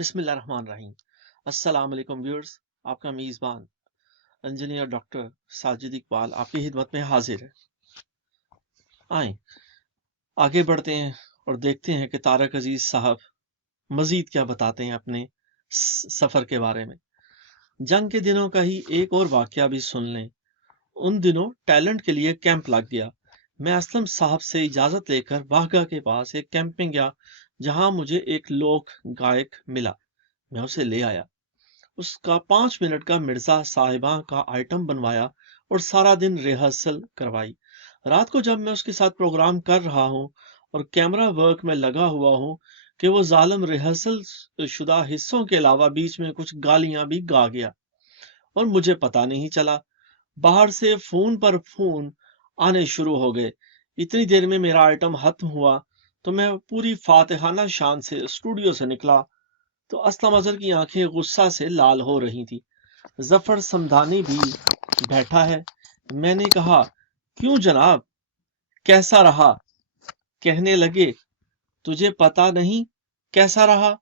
بسم اللہ الرحمن الرحیم۔ السلام علیکم ویورز، آپ کا میزبان انجینئر ڈاکٹر ساجد اقبال آپ کی خدمت میں حاضر ہے۔ آئیں آگے بڑھتے ہیں اور دیکھتے ہیں کہ طارق عزیز صاحب مزید کیا بتاتے ہیں اپنے سفر کے بارے میں۔ جنگ کے دنوں کا ہی ایک اور واقعہ بھی سن لیں۔ ان دنوں ٹیلنٹ کے لیے کیمپ لگ گیا۔ میں اسلم صاحب سے اجازت لے کر واہگہ کے پاس ایک کیمپنگ گیا جہاں مجھے ایک لوک گائک ملا۔ میں اسے لے آیا، اس کا 5 منٹ کا مرزا صاحبہ کا آئٹم بنوایا اور سارا دن ریہرسل کروائی۔ رات کو جب میں اس کے ساتھ پروگرام کر رہا ہوں اور کیمرہ ورک میں لگا ہوا ہوں کہ وہ ظالم ریہرسل شدہ حصوں کے علاوہ بیچ میں کچھ گالیاں بھی گا گیا اور مجھے پتا نہیں چلا۔ باہر سے فون پر فون آنے شروع ہو گئے۔ اتنی دیر میں میرا آئٹم ختم ہوا تو میں پوری فاتحانہ شان سے اسٹوڈیو سے نکلا تو اسلم اظہر کی آنکھیں غصہ سے لال ہو رہی تھی۔ ظفر سمدانی بھی بیٹھا ہے۔ میں نے کہا، کیوں جناب، کیسا رہا؟ کہنے لگے، تجھے پتا نہیں کیسا رہا؟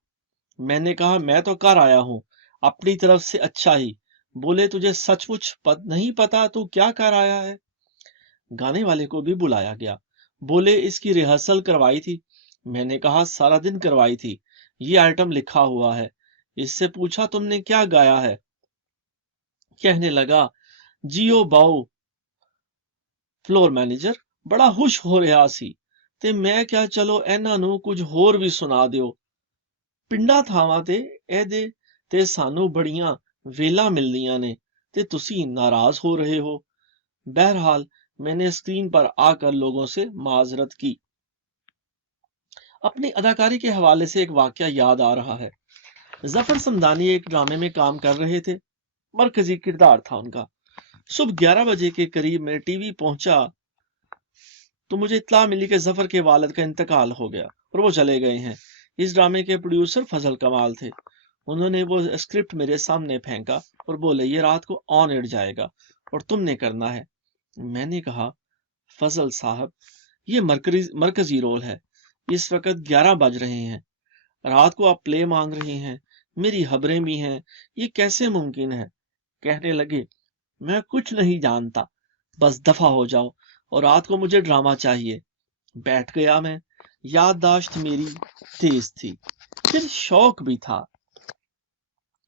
میں نے کہا، میں تو کر آیا ہوں اپنی طرف سے اچھا ہی۔ بولے، تجھے سچ مچ نہیں پتا تو کیا کر آیا ہے؟ گانے والے کو بھی بلایا گیا۔ بولے، اس کی ریہرسل کروائی تھی۔ میں نے کہا، سارا دن کروائی تھی، یہ آئٹم لکھا ہوا ہے۔ اس سے پوچھا، تم نے کیا گایا ہے؟ کہنے لگا، جیو باؤ فلور مینیجر بڑا خوش ہو رہا سی تے میں کیا چلو اینا نو کچھ ہور بھی سنا دیو۔ پنڈا تھاواں تے اے دے تے سانو بڑیاں ویلاں ملدیاں نے تے تسی ناراض ہو رہے ہو۔ بہرحال میں نے اسکرین پر آ کر لوگوں سے معذرت کی۔ اپنی اداکاری کے حوالے سے ایک واقعہ یاد آ رہا ہے۔ ظفر سمدانی ایک ڈرامے میں کام کر رہے تھے، مرکزی کردار تھا ان کا۔ صبح 11 بجے کے قریب میں ٹی وی پہنچا تو مجھے اطلاع ملی کہ ظفر کے والد کا انتقال ہو گیا اور وہ چلے گئے ہیں۔ اس ڈرامے کے پروڈیوسر فضل کمال تھے۔ انہوں نے وہ اسکرپٹ میرے سامنے پھینکا اور بولے، یہ رات کو آن ایئر جائے گا اور تم نے کرنا ہے۔ میں نے کہا، فضل صاحب، یہ مرکزی رول ہے، اس وقت 11 بج رہے ہیں، رات کو آپ پلے مانگ رہے ہیں، میری خبریں بھی ہیں، یہ کیسے ممکن ہے؟ کہنے لگے، میں کچھ نہیں جانتا، بس دفع ہو جاؤ اور رات کو مجھے ڈرامہ چاہیے۔ بیٹھ گیا میں۔ یادداشت میری تیز تھی، پھر شوق بھی تھا۔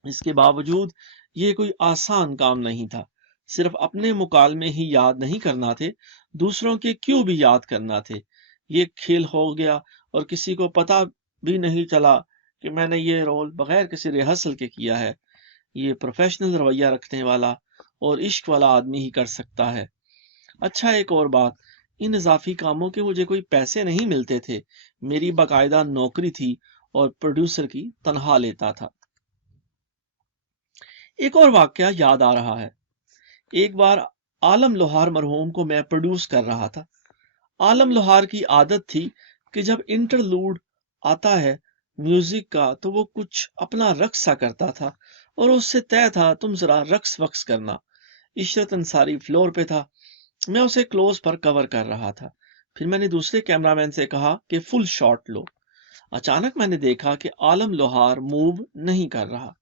اس کے باوجود یہ کوئی آسان کام نہیں تھا۔ صرف اپنے مکالمے ہی یاد نہیں کرنا تھے، دوسروں کے کیوں بھی یاد کرنا تھے۔ یہ کھیل ہو گیا اور کسی کو پتا بھی نہیں چلا کہ میں نے یہ رول بغیر کسی ریہرسل کے کیا ہے۔ یہ پروفیشنل رویہ رکھنے والا اور عشق والا آدمی ہی کر سکتا ہے۔ اچھا، ایک اور بات، ان اضافی کاموں کے مجھے کوئی پیسے نہیں ملتے تھے۔ میری باقاعدہ نوکری تھی اور پروڈیوسر کی تنخواہ لیتا تھا۔ ایک اور واقعہ یاد آ رہا ہے۔ ایک بار عالم لوہار مرحوم کو میں پروڈیوس کر رہا تھا۔ عالم لوہار کی عادت تھی کہ جب انٹرلوڈ آتا ہے میوزک کا تو وہ کچھ اپنا رقص سا کرتا تھا اور اس سے طے تھا تم ذرا رقص وقص کرنا۔ عشرت انصاری فلور پہ تھا، میں اسے کلوز پر کور کر رہا تھا۔ پھر میں نے دوسرے کیمرہ مین سے کہا کہ فل شاٹ لو۔ اچانک میں نے دیکھا کہ عالم لوہار موو نہیں کر رہا۔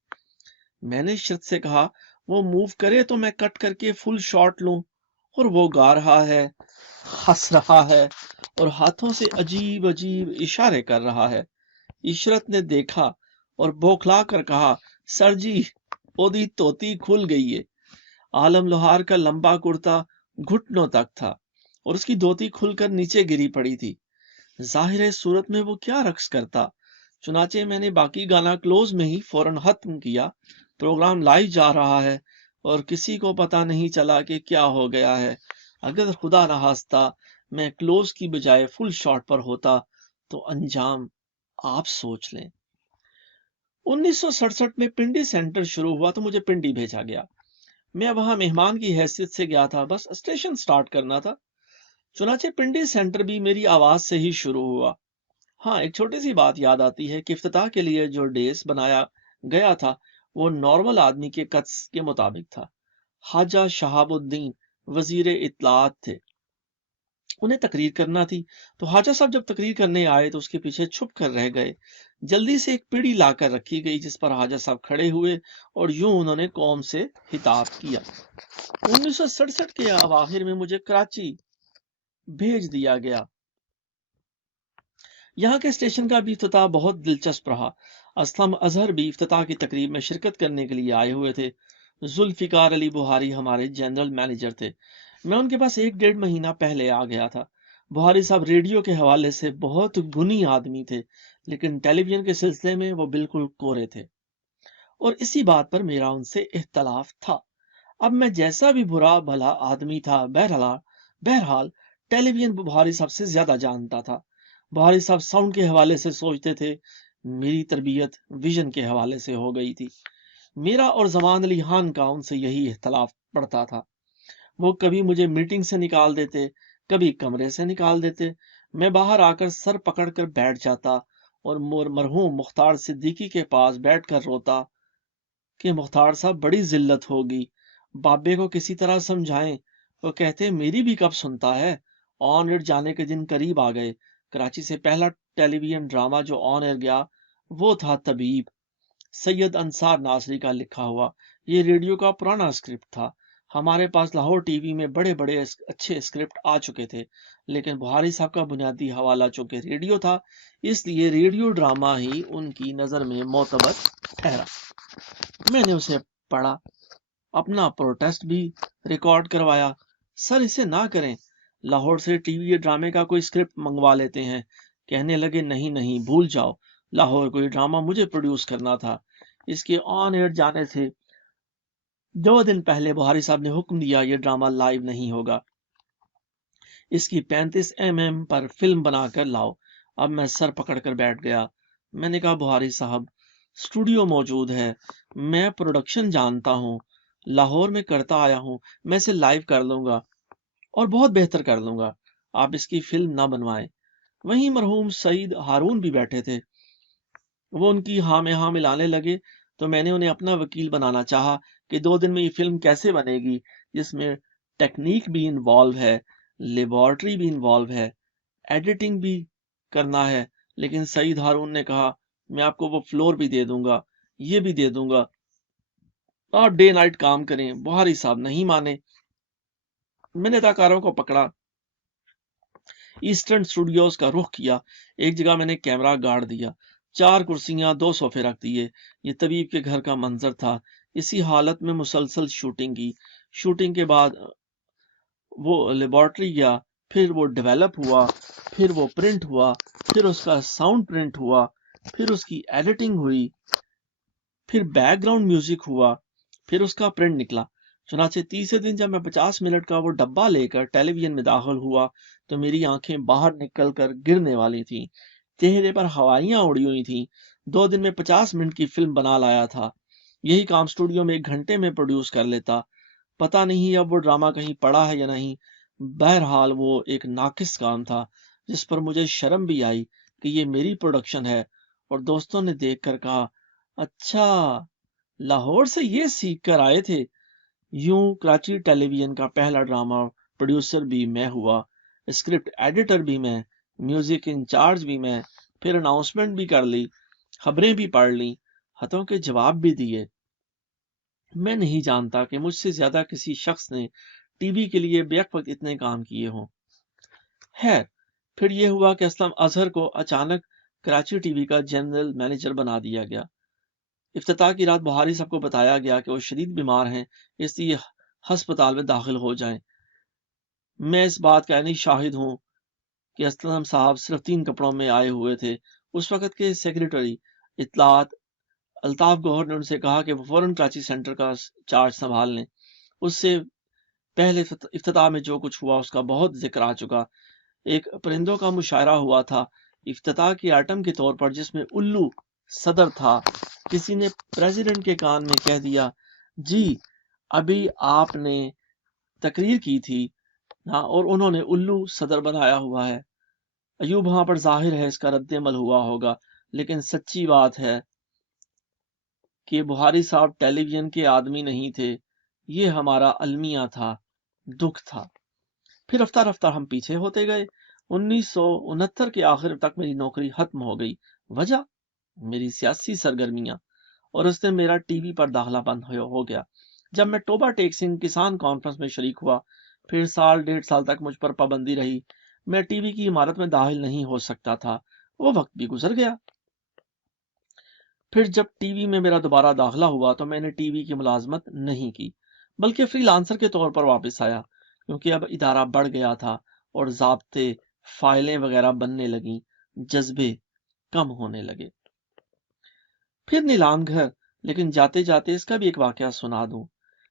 میں نے عشرت سے کہا، وہ موو کرے تو میں کٹ کر کے فل شاٹ لوں، اور وہ گا رہا ہے، ہنس رہا ہے اور ہاتھوں سے عجیب عجیب اشارے کر رہا ہے۔ عشرت نے دیکھا اور بوکھلا کر کہا، سر جی اودی توتی کھل گئی ہے۔ عالم لوہار کا لمبا کرتا گھٹنوں تک تھا اور اس کی دھوتی کھل کر نیچے گری پڑی تھی۔ ظاہر صورت میں وہ کیا رقص کرتا؟ چنانچہ میں نے باقی گانا کلوز میں ہی فوراً ختم کیا۔ پروگرام لائیو جا رہا ہے اور کسی کو پتا نہیں چلا کہ کیا ہو گیا ہے۔ اگر خدا نہ خواستہ میں کلوز کی بجائے فل شاٹ پر ہوتا تو انجام آپ سوچ لیں۔ 1967 میں پنڈی سینٹر شروع ہوا تو مجھے پنڈی بھیجا گیا۔ میں وہاں مہمان کی حیثیت سے گیا تھا، بس اسٹیشن سٹارٹ کرنا تھا۔ چنانچہ پنڈی سینٹر بھی میری آواز سے ہی شروع ہوا۔ ہاں، ایک چھوٹی سی بات یاد آتی ہے کہ افتتاح کے لیے جو ڈیس بنایا گیا تھا وہ نارمل آدمی کے قدس کے مطابق تھا۔ خواجہ شہاب الدین وزیر اطلاعات تھے، انہیں تقریر کرنا تھی، تو خواجہ صاحب جب تقریر کرنے آئے تو اس کے پیچھے چھپ کر رہ گئے۔ جلدی سے ایک پیڑھی لا کر رکھی گئی جس پر حاجہ صاحب کھڑے ہوئے اور یوں انہوں نے قوم سے خطاب کیا۔ 1967 کے اواخر میں مجھے کراچی بھیج دیا گیا۔ یہاں کے اسٹیشن کا بھی افتتاح بہت دلچسپ رہا۔ اسلم اظہر بھی افتتاح کی تقریب میں شرکت کرنے کے لیے آئے ہوئے تھے۔ ذوالفقار علی بخاری ہمارے جنرل مینیجر تھے۔ میں ان کے پاس 1 ڈیڑھ مہینہ پہلے آ گیا تھا۔ بخاری صاحب ریڈیو کے حوالے سے بہت گنی آدمی تھے، لیکن ٹیلی ویژن کے سلسلے میں وہ بالکل کورے تھے، اور اسی بات پر میرا ان سے اختلاف تھا۔ اب میں جیسا بھی برا بھلا آدمی تھا، بہرحال ٹیلی ویژن بخاری صاحب سے زیادہ جانتا تھا۔ بخاری صاحب ساؤنڈ کے حوالے سے سوچتے تھے، میری تربیت ویژن کے حوالے سے ہو گئی تھی۔ میرا اور زمان علی خان کا ان سے یہی اختلاف پڑتا تھا۔ وہ کبھی مجھے میٹنگ سے نکال دیتے، کبھی کمرے سے نکال دیتے۔ میں باہر آ کر سر پکڑ کر بیٹھ جاتا اور مرحوم مختار صدیقی کے پاس بیٹھ کر روتا کہ مختار صاحب بڑی ذلت ہوگی، بابے کو کسی طرح سمجھائیں۔ وہ کہتے میری بھی کب سنتا ہے۔ آن ایئر جانے کے دن قریب آ گئے۔ کراچی سے پہلا ٹیلی ویژن ڈرامہ جو آن ایئر گیا وہ تھا طبیب، سید انصار ناصری کا لکھا ہوا۔ یہ ریڈیو کا پرانا اسکرپٹ تھا۔ ہمارے پاس لاہور ٹی وی میں بڑے بڑے اچھے اسکرپٹ آ چکے تھے، لیکن بخاری صاحب کا بنیادی حوالہ چونکہ ریڈیو تھا، اس لیے ریڈیو ڈرامہ ہی ان کی نظر میں معتبر ٹھہرا۔ میں نے اسے پڑھا، اپنا پروٹیسٹ بھی ریکارڈ کروایا۔ سر اسے نہ کریں، لاہور سے ٹی وی ڈرامے کا کوئی اسکرپٹ منگوا لیتے ہیں۔ کہنے لگے نہیں نہیں بھول جاؤ، لاہور کوئی ڈرامہ مجھے پروڈیوس کرنا تھا۔ اس کے آن ایئر جانے سے 2 دن پہلے بخاری صاحب نے حکم دیا یہ ڈرامہ لائیو نہیں ہوگا، اس کی 35 mm پر فلم بنا کر لاؤ۔ اب میں سر پکڑ کر بیٹھ گیا۔ میں نے کہا بخاری صاحب اسٹوڈیو موجود ہے، میں پروڈکشن جانتا ہوں، لاہور میں کرتا آیا ہوں، میں اسے لائیو کر لوں گا اور بہت بہتر کر لوں گا، آپ اس کی فلم نہ بنوائیں۔ وہیں مرحوم سعید ہارون بھی بیٹھے تھے۔ وہ ان کی ہاں میں ہاں ملانے لگے تو میں نے انہیں اپنا وکیل بنانا چاہا کہ 2 دن میں یہ فلم کیسے بنے گی، جس میں ٹیکنیک بھی انوالو ہے، لیبارٹری بھی انوالو ہے، ایڈیٹنگ بھی کرنا ہے۔ لیکن سعید ہارون نے کہا میں آپ کو وہ فلور بھی دے دوں گا، یہ بھی دے دوں گا، آپ ڈے نائٹ کام کریں۔ بخاری صاحب نہیں مانے۔ میں نے اداکاروں کو پکڑا، ایسٹرن اسٹوڈیوز کا رخ کیا۔ ایک جگہ میں نے کیمرہ گاڑ دیا، 4 کرسیاں 2 صوفے رکھ دیے۔ یہ طبیب کے گھر کا منظر تھا۔ اسی حالت میں مسلسل شوٹنگ کی۔ شوٹنگ کے بعد وہ لیبارٹری گیا، پھر وہ ڈیولپ ہوا، پھر وہ پرنٹ ہوا، پھر اس کا ساؤنڈ پرنٹ ہوا، پھر اس کی ایڈیٹنگ ہوئی، پھر بیک گراؤنڈ میوزک ہوا، پھر اس کا پرنٹ نکلا۔ چنانچہ تیسرے دن جب میں 50 منٹ کا وہ ڈبہ لے کر ٹیلی ویژن میں داخل ہوا تو میری آنکھیں باہر نکل کر گرنے والی تھیں، چہرے پر ہوائیاں اڑی ہوئی تھیں۔ 2 دن میں 50 منٹ کی فلم بنا لایا تھا۔ یہی کام اسٹوڈیو میں 1 گھنٹے میں پروڈیوس کر لیتا۔ پتہ نہیں اب وہ ڈرامہ کہیں پڑا ہے یا نہیں۔ بہرحال وہ ایک ناقص کام تھا جس پر مجھے شرم بھی آئی کہ یہ میری پروڈکشن ہے، اور دوستوں نے دیکھ کر کہا اچھا لاہور سے یہ سیکھ کر آئے تھے۔ یوں کراچی ٹیلی ویژن کا پہلا ڈرامہ پروڈیوسر بھی میں ہوا، اسکرپٹ ایڈیٹر بھی میں، میوزک انچارج بھی میں، پھر اناؤنسمنٹ بھی کر لی، خبریں بھی پڑھ لی، خطوں کے جواب بھی دیے۔ میں نہیں جانتا کہ مجھ سے زیادہ کسی شخص نے ٹی وی کے لیے بیک وقت اتنے کام کیے ہوں۔ خیر، پھر یہ ہوا کہ اسلم اظہر کو اچانک کراچی ٹی وی کا جنرل مینیجر بنا دیا گیا۔ افتتاح کی رات بخاری صاحب کو بتایا گیا کہ وہ شدید بیمار ہیں، اس لیے ہسپتال میں داخل ہو جائیں۔ میں اس بات کا یعنی شاہد ہوں کہ اسلم صاحب صرف 3 کپڑوں میں آئے ہوئے تھے۔ اس وقت کے سیکریٹری اطلاعات الطاف گوہر نے ان سے کہا کہ وہ فوراً کراچی سینٹر کا چارج سنبھال لیں۔ اس سے پہلے افتتاح میں جو کچھ ہوا اس کا بہت ذکر آ چکا۔ ایک پرندوں کا مشاعرہ ہوا تھا افتتاح کی آئٹم کے طور پر، جس میں الو صدر تھا۔ کسی نے پریزیڈنٹ کے کان میں کہہ دیا جی ابھی آپ نے تقریر کی تھی نا، اور انہوں نے الو صدر بنایا ہوا ہے۔ ایوب وہاں پر ظاہر ہے اس کا رد عمل ہوا ہوگا، لیکن سچی بات ہے کہ بخاری صاحب ٹیلی ویژن کے آدمی نہیں تھے، یہ ہمارا المیہ تھا، دکھ تھا۔ پھر رفتہ رفتہ ہم پیچھے ہوتے گئے۔ 1969 کے آخر تک میری نوکری ختم ہو گئی۔ وجہ میری سیاسی سرگرمیاں، اور اس نے میرا ٹی وی پر داخلہ بند ہو گیا۔ جب میں ٹوبا ٹیک سنگھ کسان کانفرنس میں شریک ہوا، پھر سال 1.5 سال تک مجھ پر پابندی رہی، میں ٹی وی کی عمارت میں داخل نہیں ہو سکتا تھا۔ وہ وقت بھی گزر گیا۔ پھر جب ٹی وی میں میرا دوبارہ داخلہ ہوا تو میں نے ٹی وی کی ملازمت نہیں کی، بلکہ فری لانسر کے طور پر واپس آیا، کیونکہ اب ادارہ بڑھ گیا تھا اور ضابطے، فائلیں وغیرہ بننے لگیں، جذبے کم ہونے لگے۔ پھر نیلام گھر، لیکن جاتے جاتے اس کا بھی ایک واقعہ سنا دوں۔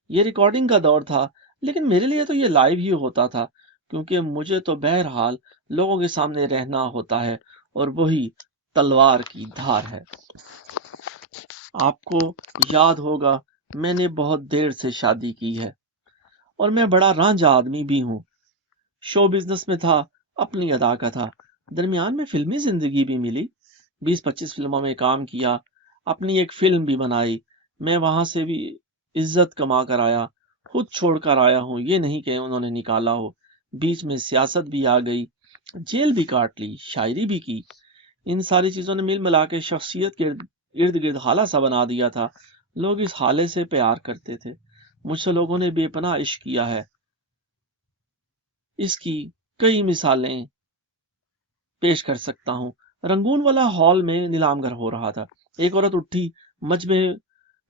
یہ ریکارڈنگ کا دور تھا، لیکن میرے لیے تو یہ لائیو ہی ہوتا تھا، کیونکہ مجھے تو بہرحال لوگوں کے سامنے رہنا ہوتا ہے، اور وہی تلوار کی دھار ہے۔ آپ کو یاد ہوگا میں نے بہت دیر سے شادی کی ہے، اور میں بڑا رانجھا آدمی بھی ہوں۔ شو بزنس میں تھا، اپنی ادا کا تھا، درمیان میں فلمی زندگی بھی ملی، 20-25 فلموں میں کام کیا، اپنی ایک فلم بھی بنائی۔ میں وہاں سے بھی عزت کما کر آیا، خود چھوڑ کر آیا ہوں، یہ نہیں کہ انہوں نے نکالا ہو۔ بیچ میں سیاست بھی آ گئی، جیل بھی کاٹ لی، شاعری بھی کی۔ ان ساری چیزوں نے مل ملا کے شخصیت کے ارد گرد حالہ سا بنا دیا تھا۔ لوگ اس حالے سے پیار کرتے تھے۔ مجھ سے لوگوں نے بے پناہ عشق کیا ہے۔ اس کی کئی مثالیں پیش کر سکتا ہوں۔ رنگون والا ہال میں نیلام گھر ہو رہا تھا۔ ایک عورت اٹھی، مجمع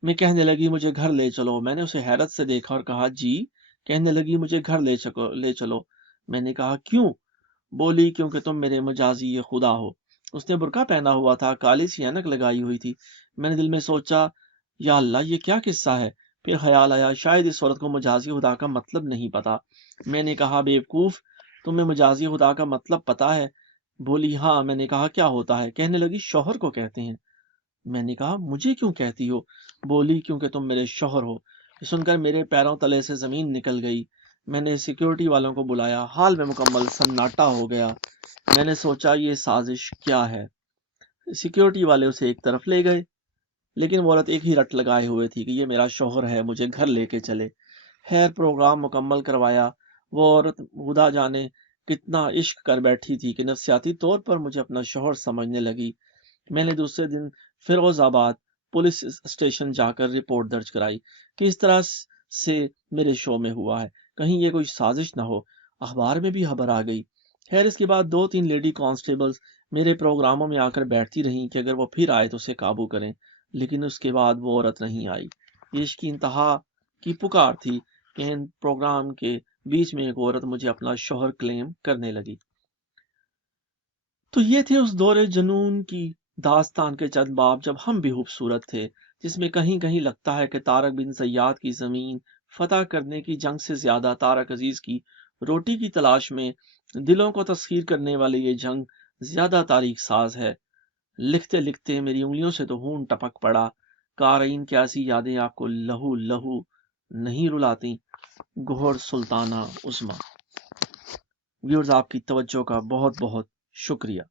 میں کہنے لگی مجھے گھر لے چلو۔ میں نے اسے حیرت سے دیکھا اور کہا جی؟ کہنے لگی مجھے گھر لے چلو۔ میں نے کہا کیوں؟ بولی کیونکہ تم میرے مجازی خدا ہو۔ اس نے برقع پہنا ہوا تھا، کالی سی اینک لگائی ہوئی تھی۔ میں نے دل میں سوچا یا اللہ یہ کیا قصہ ہے؟ پھر خیال آیا شاید اس عورت کو مجازی خدا کا مطلب نہیں پتا۔ میں نے کہا بیوقوف، تمہیں مجازی خدا کا مطلب پتا ہے؟ بولی ہاں۔ میں نے کہا کیا ہوتا ہے؟ کہنے لگی شوہر کو کہتے ہیں۔ میں نے کہا مجھے کیوں کہتی ہو؟ بولی کیونکہ تم میرے شوہر ہو۔ سن کر میرے پیروں تلے سے زمین نکل گئی۔ میں نے سیکیورٹی والوں کو بلایا، حال میں مکمل سناٹا ہو گیا۔ میں نے سوچا یہ سازش کیا ہے؟ سیکیورٹی والے اسے ایک طرف لے گئے، لیکن وہ عورت ایک ہی رٹ لگائے ہوئے تھی کہ یہ میرا شوہر ہے، مجھے گھر لے کے چلے۔ خیر پروگرام مکمل کروایا۔ وہ عورت خدا جانے کتنا عشق کر بیٹھی تھی کہ نفسیاتی طور پر مجھے اپنا شوہر سمجھنے لگی۔ میں نے دوسرے دن فیروز آباد پولیس اسٹیشن جا کر رپورٹ درج کرائی کہ اس طرح سے میرے شو میں ہوا ہے، کہیں یہ کوئی سازش نہ ہو۔ اخبار میں بھی خبر آ گئی۔ خیر اس کے بعد 2-3 لیڈی کانسٹیبلز میرے پروگراموں میں آ کر بیٹھتی رہیں کہ اگر وہ پھر آئے تو اسے قابو کریں، لیکن اس کے بعد وہ عورت نہیں آئی۔ عشق کی انتہا کی پکار تھی کہ ان پروگرام کے بیچ میں ایک عورت مجھے اپنا شوہر کلیم کرنے لگی۔ تو یہ تھے اس دور جنون کی داستان کے چند باب جب ہم بھی خوبصورت تھے، جس میں کہیں کہیں لگتا ہے کہ طارق بن زیاد کی زمین فتح کرنے کی جنگ سے زیادہ طارق عزیز کی روٹی کی تلاش میں دلوں کو تسخیر کرنے والی یہ جنگ زیادہ تاریخ ساز ہے۔ لکھتے لکھتے میری انگلیوں سے تو خون ٹپک پڑا۔ قارئین کی ایسی یادیں آپ کو لہو لہو نہیں رلاتی؟ گوہر سلطانہ عظمیٰ۔ ویورز آپ کی توجہ کا بہت بہت شکریہ۔